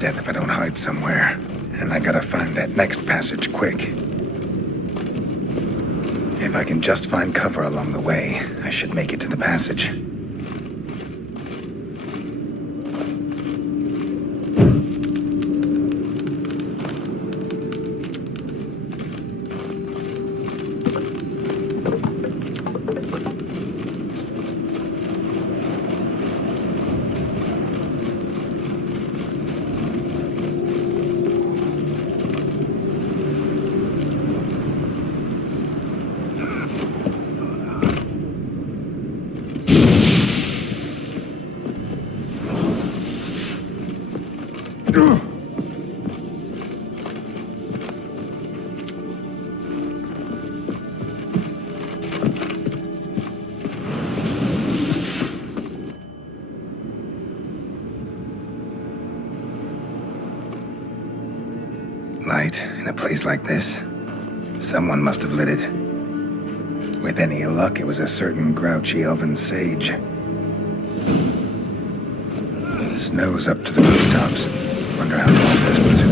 Death if I don't hide somewhere. And I gotta find that next passage quick. If I can just find cover along the way, I should make it to the passage. light in a place like this. Someone must have lit it. With any luck, it was a certain grouchy elven sage. The snow's up to the rooftops. Wonder how long this was.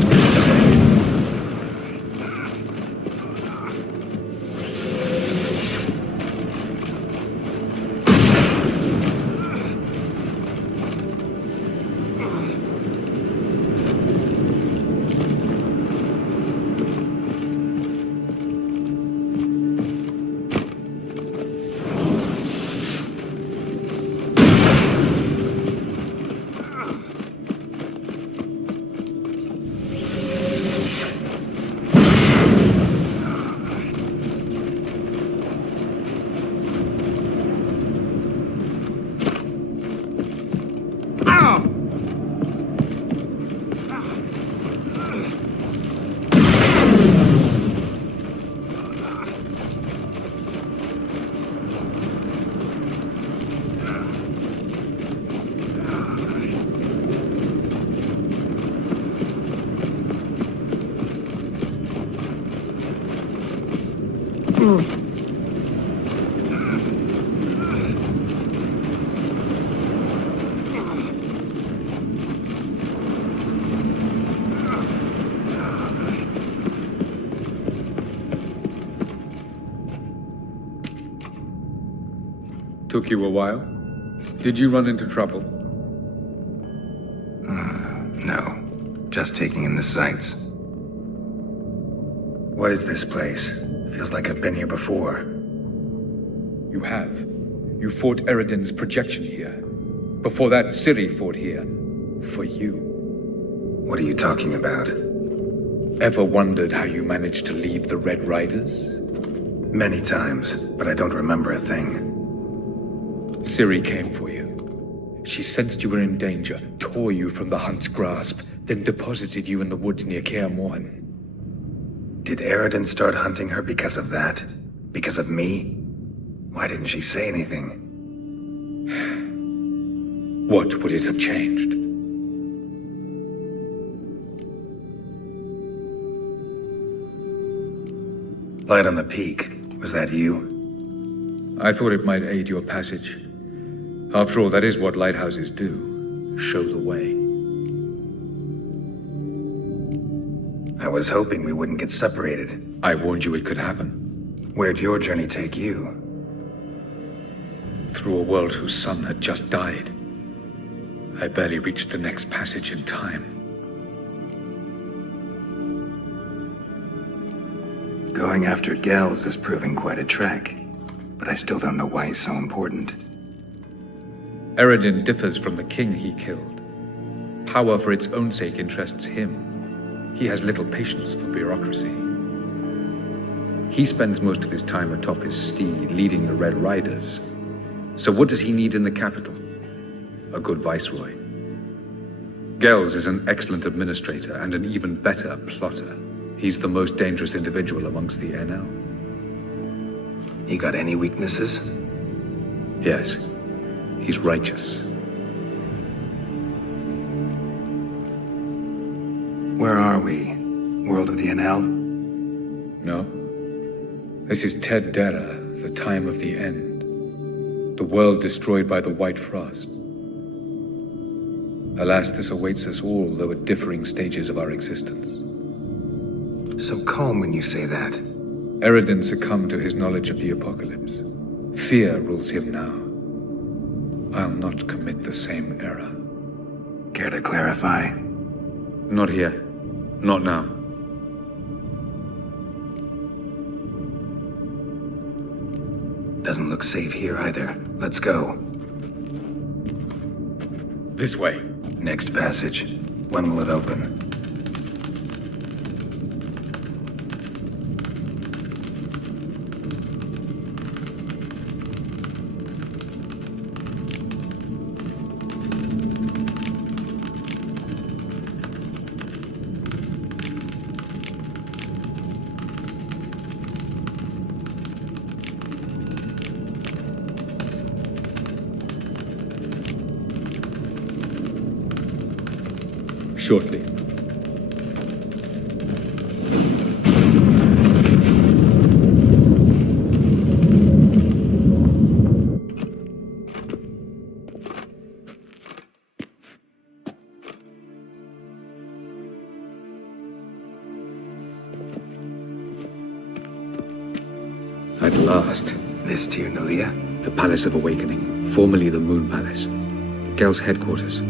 Took you a while? Did you run into trouble? No. Just taking in the sights. What is this place? Feels like I've been here before. You have. You fought Eridan's projection here. Before that, Ciri fought here. For you. What are you talking about? Ever wondered how you managed to leave the Red Riders? Many times, but I don't remember a thing. Ciri came for you. She sensed you were in danger, tore you from the Hunt's grasp, then deposited you in the woods near Kaer Morhen. Did Eridan start hunting her because of that? Because of me? Why didn't she say anything? What would it have changed? Light on the peak. Was that you? I thought it might aid your passage. After all, that is what lighthouses do. Show the way. I was hoping we wouldn't get separated. I warned you it could happen. Where'd your journey take you? Through a world whose sun had just died. I barely reached the next passage in time. Going after Gels is proving quite a trek, but I still don't know why he's so important. Eridan differs from the king he killed. Power for its own sake interests him. He has little patience for bureaucracy. He spends most of his time atop his steed, leading the Red Riders. So what does he need in the capital? A good viceroy. Gels is an excellent administrator and an even better plotter. He's the most dangerous individual amongst the NL. He got any weaknesses? Yes. He's righteous. Where are we? World of the NL? No. This is Ted Dera, the time of the end. The world destroyed by the White Frost. Alas, this awaits us all, though at differing stages of our existence. So calm when you say that. Eridan succumbed to his knowledge of the apocalypse. Fear rules him now. I'll not commit the same error. Care to clarify? Not here. Not now. Doesn't look safe here either. Let's go. This way. Next passage. When will it open? Shortly. At last. This Tir Nalia? The Palace of Awakening, formerly the Moon Palace. Gel's headquarters.